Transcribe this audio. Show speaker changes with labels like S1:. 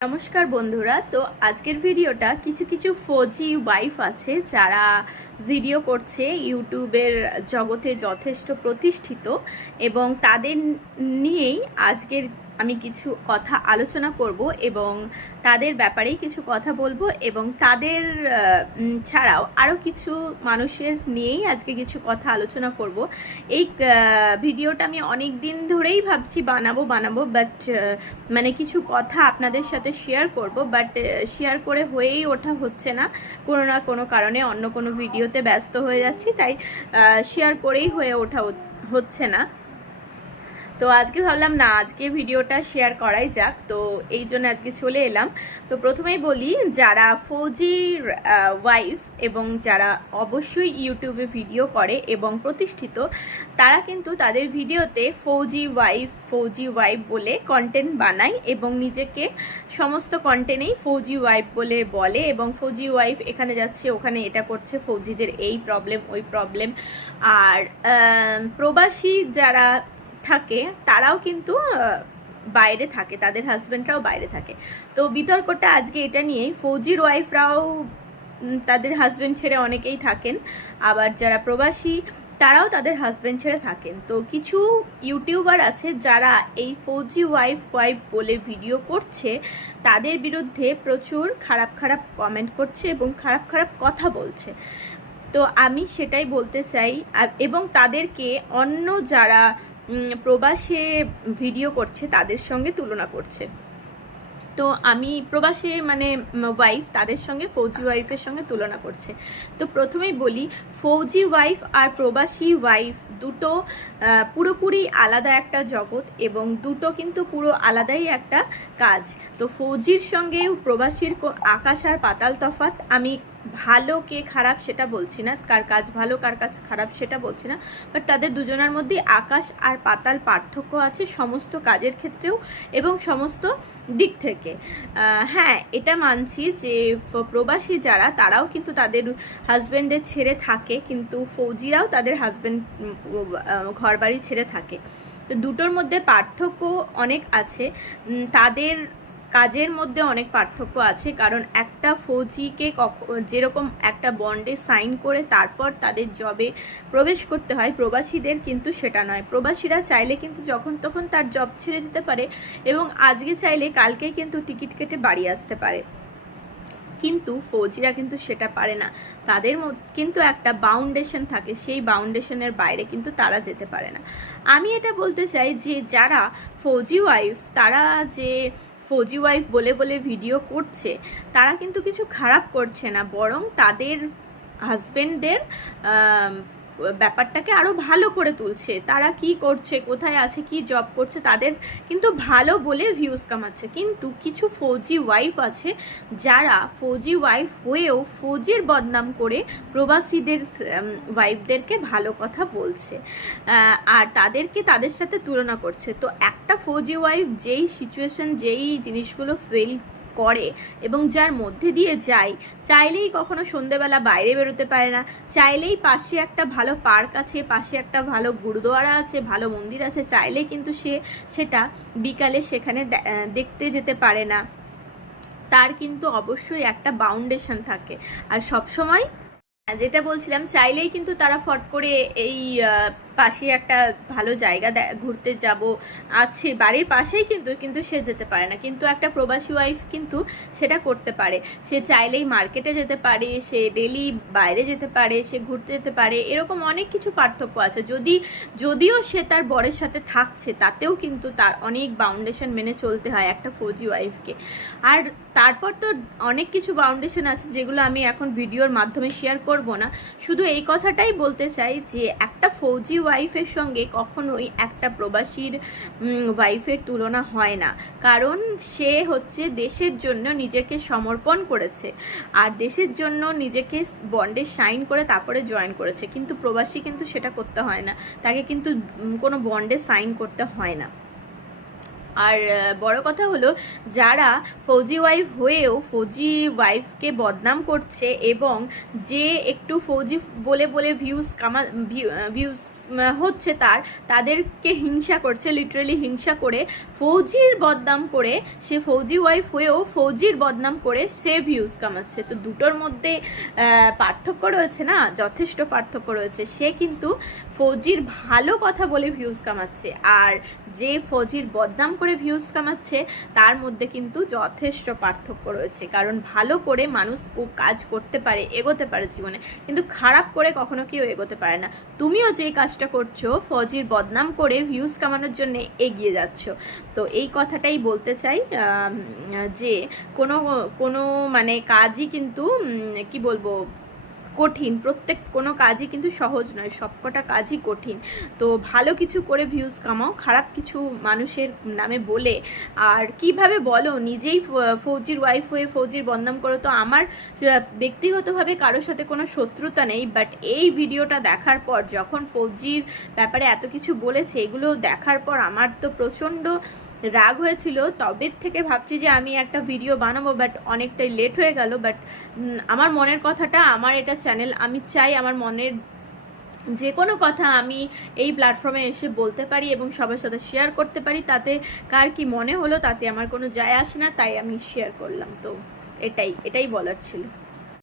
S1: নমস্কার বন্ধুরা, তো আজকের ভিডিওটা কিছু কিছু ফৌজি ওয়াইফ আছে যারা ভিডিও করছে ইউটিউবের জগতে যথেষ্ট প্রতিষ্ঠিত এবং তাদের নিয়েই আজকের আমি কিছু কথা আলোচনা করব এবং তাদের ব্যাপারেই কিছু কথা বলব এবং তাদের ছাড়াও আরও কিছু মানুষের নিয়েই আজকে কিছু কথা আলোচনা করব। এই ভিডিওটা আমি অনেক দিন ধরেই ভাবছি বানাবো বানাবো বাট মানে কিছু কথা আপনাদের সাথে শেয়ার করব বাট শেয়ার করে হয়েই ওঠা হচ্ছে না। কোনো না কোনো কারণে অন্য কোনো ভিডিওতে ব্যস্ত হয়ে যাচ্ছি, তাই শেয়ার করেই হয়ে ওঠা হচ্ছে না। তো আজকে ভাবলাম, না, আজকে ভিডিওটা শেয়ার করাই যাক। তো এই জন্য আজকে চলে এলাম। তো প্রথমেই বলি, যারা ফৌজির ওয়াইফ এবং যারা অবশ্যই ইউটিউবে ভিডিও করে এবং প্রতিষ্ঠিত, তারা কিন্তু তাদের ভিডিওতে ফৌজি ওয়াইফ ফৌজি ওয়াইফ বলে কন্টেন্ট বানায় এবং নিজেকে সমস্ত কন্টেন্টেই ফৌজি ওয়াইফ বলে বলে এবং ফৌজি ওয়াইফ এখানে যাচ্ছে, ওখানে এটা করছে, ফৌজিদের এই প্রবলেম ওই প্রবলেম আর প্রবাসী যারা থাকে, তারাও কিন্তু বাইরে থাকে, তাদের হাজব্যান্ডরাও বাইরে থাকে। তো বিতর্কটা আজকে এটা নিয়েই, ফৌজির ওয়াইফরাও তাদের হাজব্যান্ড ছেড়ে অনেকেই থাকেন। আবার যারা প্রবাসী, তারাও তাদের হাজব্যান্ড ছেড়ে থাকেন। তো কিছু ইউটিউবার আছে যারা এই ফৌজি ওয়াইফ ওয়াইফ বলে ভিডিও করছে। তাদের বিরুদ্ধে প্রচুর খারাপ খারাপ কমেন্ট করছে এবং খারাপ খারাপ কথা বলছে। তো আমি সেটাই বলতে চাই এবং তাদেরকে অন্য যারা প্রবাসে ভিডিও করছে, তাদের সঙ্গে তুলনা করছে। তো আমি প্রবাসে মানে ওয়াইফ তাদের সঙ্গে, ফৌজি ওয়াইফের সঙ্গে তুলনা করছে। তো প্রথমেই বলি, ফৌজি ওয়াইফ আর প্রবাসী ওয়াইফ দুটো পুরোপুরি আলাদা একটা জগৎ এবং দুটো কিন্তু পুরো আলাদাই একটা কাজ। তো ফৌজির সঙ্গেও প্রবাসীর আকাশ আর পাতাল তফাত আমি ভালো কে খারাপ সেটা বলছি না, কার কাজ ভালো, কার কাজ খারাপ সেটা বলছি না বাট তাদের দুজনের মধ্যে আকাশ আর পাতাল পার্থক্য আছে সমস্ত কাজের ক্ষেত্রেও এবং সমস্ত দিক থেকে। হ্যাঁ এটা মানছি যে প্রবাসী যারা, তারাও কিন্তু তাদের হাজব্যান্ডের ছেড়ে থাকে, কিন্তু ফৌজিরাও তাদের হাজব্যান্ড ঘর বাড়ি ছেড়ে থাকে। তো দুটোর মধ্যে পার্থক্য অনেক আছে। তাদের কাজের মধ্যে অনেক পার্থক্য আছে, কারণ একটা ফৌজিকে যেরকম একটা বন্ডে সাইন করে তারপর তাদের জবে প্রবেশ করতে হয় প্রবাসীদের কিন্তু সেটা নয়। প্রবাসীরা চাইলে কিন্তু যখন তখন তার জব ছেড়ে দিতে পারে এবং আজকে চাইলে কালকে কিন্তু টিকিট কেটে বাড়ি আসতে পারে। কিন্তু ফৌজিরা কিন্তু সেটা পারে না। তাদের কিন্তু একটা বাউন্ডেশন থাকে, সেই বাউন্ডেশনের বাইরে কিন্তু তারা যেতে পারে না। আমি এটা বলতে চাই যে যারা ফৌজি ওয়াইফ, তারা যে ফৌজি ওয়াইফ বলে বলে ভিডিও করছে, তারা কিন্তু কিছু খারাপ করছে না, বরং তাদের হাজবেন্ডদের ব্যাপারটাকে আরও ভালো করে তুলছে। তারা কি করছে, কোথায় আছে, কি জব করছে, তাদের কিন্তু ভালো বলে ভিউজ কামাচ্ছে। কিন্তু কিছু ফৌজি ওয়াইফ আছে, যারা ফৌজি ওয়াইফ হয়েও ফৌজির বদনাম করে প্রবাসীদের ওয়াইফদেরকে ভালো কথা বলছে। আর তাদেরকে তাদের সাথে তুলনা করছে। তো একটা ফৌজি ওয়াইফ যেই সিচুয়েশন যেই জিনিসগুলো ফেল করে এবং যার মধ্যে দিয়ে যায়, চাইলেই কখনো সন্ধেবেলা বাইরে বেরোতে পারে না, চাইলেই পাশে একটা ভালো পার্ক আছে, পাশে একটা ভালো গুরুদুয়ারা আছে, ভালো মন্দির আছে, চাইলেই কিন্তু সে সেটা বিকালে সেখানে দেখতে যেতে পারে না। তার কিন্তু অবশ্যই একটা বাউন্ডেশন থাকে। আর সব সময় যেটা বলছিলাম, চাইলেই কিন্তু তারা ফট করে এই পাশে একটা ভালো জায়গা ঘুরতে যাব। আছে, বাড়ির পাশেই কিন্তু কিন্তু সে যেতে পারে না। কিন্তু একটা প্রবাসী ওয়াইফ কিন্তু সেটা করতে পারে। সে চাইলেই মার্কেটে যেতে পারে, সে ডেলি বাইরে যেতে পারে, সে ঘুরতে যেতে পারে, এরকম অনেক কিছু পার্থক্য আছে। যদি, যদিও সে তার বরের সাথে থাকছে, তাতেও কিন্তু তার অনেক বাউন্ডেশন মেনে চলতে হয় একটা ফৌজি ওয়াইফকে আর তারপর তো অনেক কিছু বাউন্ডেশন আছে, যেগুলো আমি এখন ভিডিওর মাধ্যমে শেয়ার করব না। শুধু এই কথাটাই বলতে চাই যে, একটা ফৌজি ওয়াইফের সঙ্গে কখনোই একটা প্রবাসীর ওয়াইফের তুলনা হয় না। কারণ সে হচ্ছে দেশের জন্য নিজেকে সমর্পণ করেছে। আর দেশের জন্য নিজেকে বন্ডে সাইন করে তারপরে জয়েন করেছে। কিন্তু প্রবাসী কিন্তু সেটা করতে হয় না। তাকে কিন্তু কোনো বন্ডে সাইন করতে হয় না। আর বড় কথা হলো, যারা ফৌজি ওয়াইফ হয়েও ফৌজি ওয়াইফকে বদনাম করছে এবং যে একটু ফৌজি বলে বলে ভিউজ কামা ভিউজ হচ্ছে তার, তাদেরকে হিংসা করছে লিটারেলি হিংসা করে, ফৌজির বদনাম করে, সে ফৌজি ওয়াইফ হয়েও ফৌজির বদনাম করে সে ভিউজ কামাচ্ছে। তো দুটোর মধ্যে পার্থক্য রয়েছে না? যথেষ্ট পার্থক্য রয়েছে। সে কিন্তু ফৌজির ভালো কথা বলে ভিউজ কামাচ্ছে, আর যে ফৌজির বদনাম করে ভিউজ কামাচ্ছে, তার মধ্যে কিন্তু যথেষ্ট পার্থক্য রয়েছে। কারণ ভালো করে মানুষ ও কাজ করতে পারে, এগোতে পারে জীবনে। কিন্তু খারাপ করে কখনো কেউ এগোতে পারে না। তুমিও যে কাজটা করছ, ফজির বদনাম করে ভিউজ কামানোর জন্য এগিয়ে যাচ্ছ। তো এই কথাটাই বলতে চাই যে কোনো কোনো মানে কাজই কিন্তু কি বলব কঠিন, প্রত্যেক কোনো কাজই কিন্তু সহজ নয়, সবকটা কাজই কঠিন। তো ভালো কিছু করে ভিউজ কামাও, খারাপ কিছু মানুষের নামে বলে। আর কীভাবে বলো, নিজেই ফৌজির ওয়াইফ হয়ে ফৌজির বদনাম করো তো আমার ব্যক্তিগতভাবে কারোর সাথে কোনো শত্রুতা নেই। বাট এই ভিডিওটা দেখার পর, যখন ফৌজির ব্যাপারে এত কিছু বলেছে এগুলো দেখার পর আমার তো প্রচণ্ড রাগ হয়েছিল, তবে থেকে ভাবছি যে আমি একটা ভিডিও বানাবো বাট অনেকটাই লেট হয়ে গেল বাট আমার মনের কথাটা, আমার এটা চ্যানেল আমি চাই আমার মনের যে কোনো কথা আমি এই প্ল্যাটফর্মে এসে বলতে পারি এবং সবার সাথে শেয়ার করতে পারি, তাতে কার কি মনে হলো, তাতে আমার কোনো যায় আসে না, তাই আমি শেয়ার করলাম, তো এটাই এটাই বলার ছিল।